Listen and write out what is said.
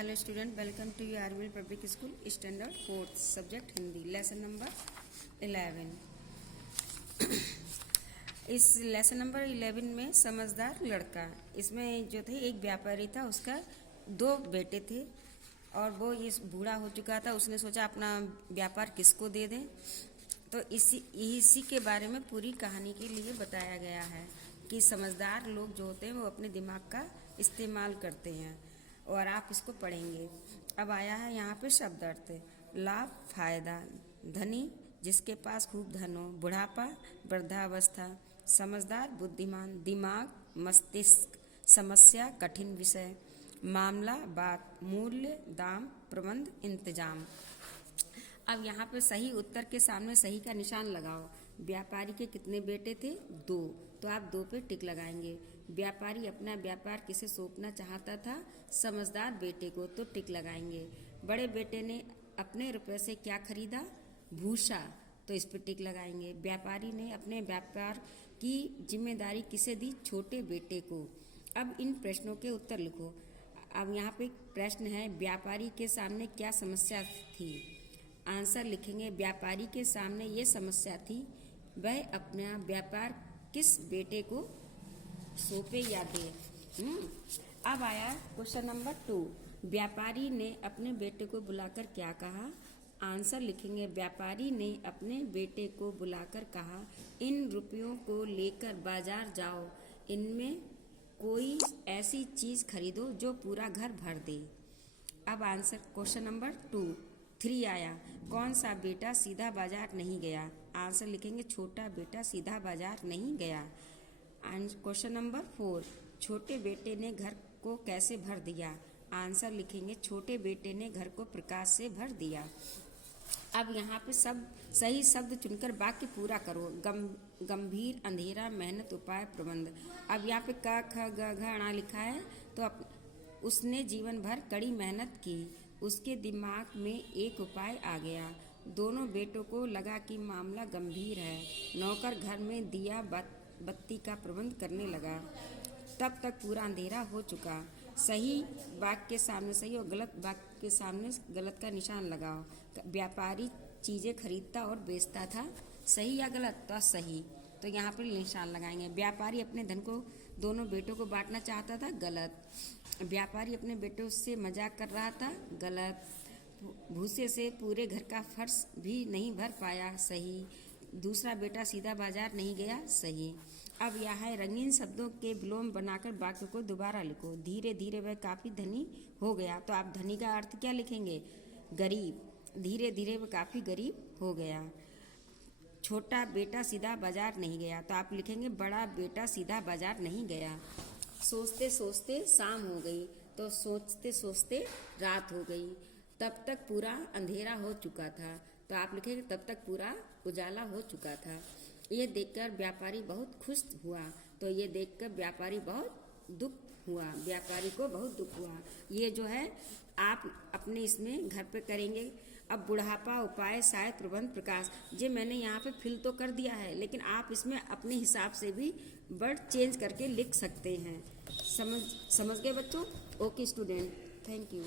Hello student, welcome to Arvil public school standard 4th subject Hindi lesson number 11। इस lesson number 11 में समझदार लड़का, इसमें जो थे एक व्यापारी था, उसका 2 बेटे थे और वो इस बूढ़ा हो चुका था। उसने सोचा अपना व्यापार किसको दे दें, तो इसी के बारे में पूरी कहानी के लिए बताया गया है कि समझदार लोग जो होते हैं वो अपने दिमाग का इस्तेमाल करते हैं और आप इसको पढ़ेंगे। अब आया है यहाँ पे शब्द अर्थ। लाभ, फायदा, धनी जिसके पास खूब धन हो, बुढ़ापा, वृद्धावस्था, समझदार, बुद्धिमान, दिमाग, मस्तिष्क, समस्या, कठिन विषय, मामला, बात, मूल्य, दाम, प्रबंध, इंतजाम। अब यहाँ पे सही उत्तर के सामने सही का निशान लगाओ। व्यापारी के कितने बेटे थे? 2, तो आप 2 पे टिक लगाएंगे। व्यापारी अपना व्यापार किसे सौंपना चाहता था? समझदार बेटे को, तो टिक लगाएंगे। बड़े बेटे ने अपने रुपए से क्या खरीदा? भूसा, तो इस पे टिक लगाएंगे। व्यापारी ने अपने व्यापार की जिम्मेदारी किसे दी? छोटे बेटे को। अब इन प्रश्नों के उत्तर लिखो। अब यहाँ पे प्रश्न है, व्यापारी के सामने क्या समस्या थी? आंसर लिखेंगे, व्यापारी के सामने ये समस्या थी, वह अपना व्यापार किस बेटे को सौंपे या दे। अब आया क्वेश्चन नंबर 2। व्यापारी ने अपने बेटे को बुलाकर क्या कहा? आंसर लिखेंगे, व्यापारी ने अपने बेटे को बुलाकर कहा, इन रुपयों को लेकर बाजार जाओ, इनमें कोई ऐसी चीज़ खरीदो जो पूरा घर भर दे। अब आंसर क्वेश्चन नंबर 3 आया, कौन सा बेटा सीधा बाजार नहीं गया? आंसर लिखेंगे, छोटा बेटा सीधा बाजार नहीं गया। क्वेश्चन नंबर 4, छोटे बेटे ने घर को कैसे भर दिया? आंसर लिखेंगे, छोटे बेटे ने घर को प्रकाश से भर दिया। अब यहाँ पे सब सही शब्द चुनकर वाक्य पूरा करो। गंभीर, अंधेरा, मेहनत, उपाय, प्रबंध। अब यहाँ पे क ख ग घ ण लिखा है, तो उसने जीवन भर कड़ी मेहनत की, उसके दिमाग में एक उपाय आ गया। दोनों बेटों को लगा कि मामला गंभीर है। नौकर घर में दिया बत्ती का प्रबंध करने लगा। तब तक पूरा अंधेरा हो चुका। सही वाक्य के सामने सही और गलत वाक्य के सामने गलत का निशान लगाओ। व्यापारी चीज़ें खरीदता और बेचता था, सही या गलत? तो सही, तो यहाँ पर निशान लगाएंगे। व्यापारी अपने धन को दोनों बेटों को बांटना चाहता था, गलत। व्यापारी अपने बेटों से मजाक कर रहा था, गलत। भूसे से पूरे घर का फर्श भी नहीं भर पाया, सही। दूसरा बेटा सीधा बाजार नहीं गया, सही। अब यह है, रंगीन शब्दों के विलोम बनाकर वाक्य को दोबारा लिखो। धीरे धीरे वह काफ़ी धनी हो गया, तो आप धनी का अर्थ क्या लिखेंगे? गरीब। धीरे धीरे वह काफ़ी गरीब हो गया। छोटा बेटा सीधा बाजार नहीं गया, तो आप लिखेंगे, बड़ा बेटा सीधा बाजार नहीं गया। सोचते सोचते शाम हो गई, तो सोचते सोचते रात हो गई। तब तक पूरा अंधेरा हो चुका था, तो आप लिखेंगे, तब तक पूरा उजाला हो चुका था। ये देखकर व्यापारी बहुत खुश हुआ, तो ये देखकर व्यापारी बहुत दुख हुआ, व्यापारी को बहुत दुख हुआ। ये जो है आप अपने इसमें घर पे करेंगे। अब बुढ़ापा, उपाय, शायद, प्रबंध, प्रकाश, ये मैंने यहाँ पे फिल तो कर दिया है, लेकिन आप इसमें अपने हिसाब से भी वर्ड चेंज करके लिख सकते हैं। समझ गए बच्चों? Okay student, thank you.